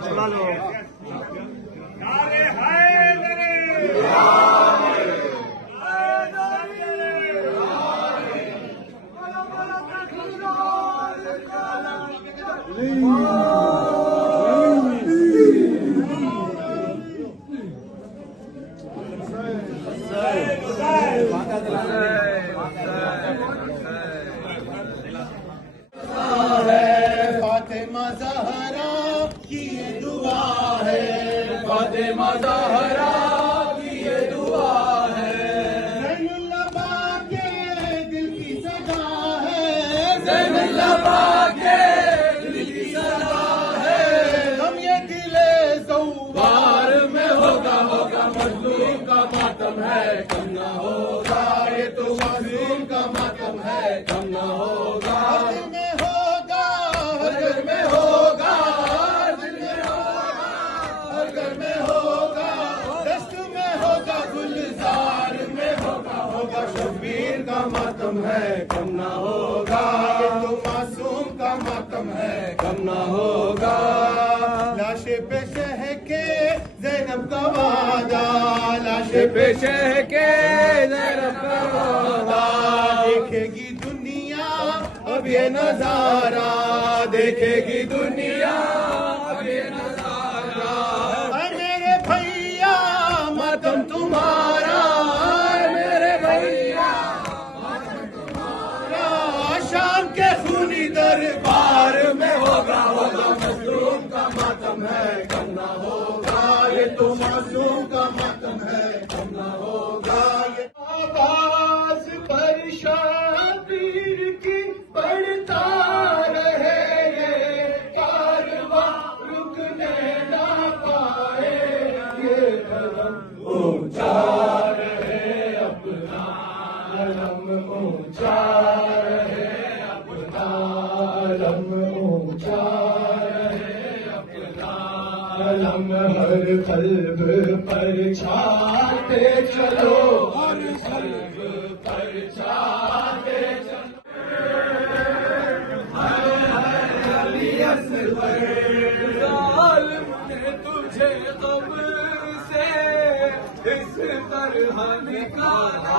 छुड़ा लो। फातिमा ज़हरा की ये दुआ है, फातिमा ज़हरा की ये दुआ है। ज़ैनुल्लबा के दिल की सदा है, ज़ैनुल्लबा के दिल की सदा है। हम ये दिले ज़ौवार में होगा मज़लूम का मातम है, कम ना होगा। ये तो मज़लूम का मातम है, कम ना होगा। शब्बीर का मातम है, कम ना होगा। ये तो मासूम का मातम है, कम ना होगा। लाशे पे शहके ज़ैनब का वादा, लाशे पे शहके ज़ैनब का वादा। देखेगी दुनिया अब ये नजारा, देखेगी दुनिया अब ये नजारा। मेरे भैया मातम तुम्हारा, दरबार में होगा मज़लूम का मातम है, कम ना होगा। ये तो मासूम का मातम है, कम ना होगा। ये आवाज़ पर शबीर की बढ़ता रहे, ये कारवां रुकने ना पाए। ये कदम ऊंचा रहे, अपना कदम ऊंचा रहे, कलम ऊंचा रहे, अपना कलम हर कल्ब पर छाते चलो, हर कल्ब पर छाते चलो। अली असगर ज़ालिम ने तुझे क़ब्र से इस तरह निकाला।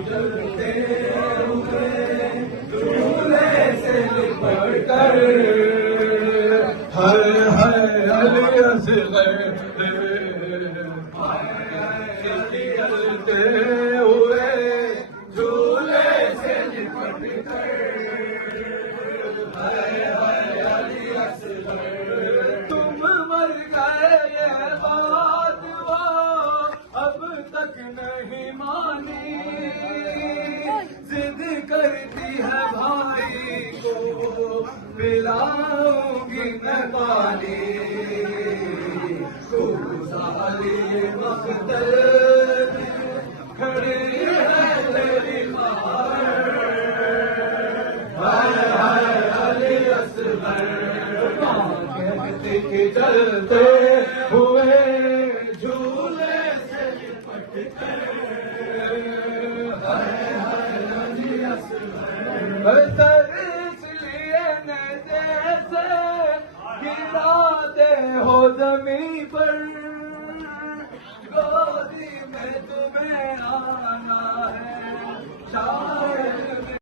जलते हुए दूल्हे से लिपट कर, हर अली असगर जलते हुए दूल्हे से लिपट कर, अली असगर। तुम मर गए ये बात वो अब तक नहीं मानी, जिद करती है भाई को पिलाऊंगी मैं पानी। साली वक्त खड़ी है तेरी अली असगर। के चलते हुए झूले से लिपट कर, अली असगर। तरस लिए न जैसे गिराते हो ज़मीं पर, गोदी में तुम्हें आना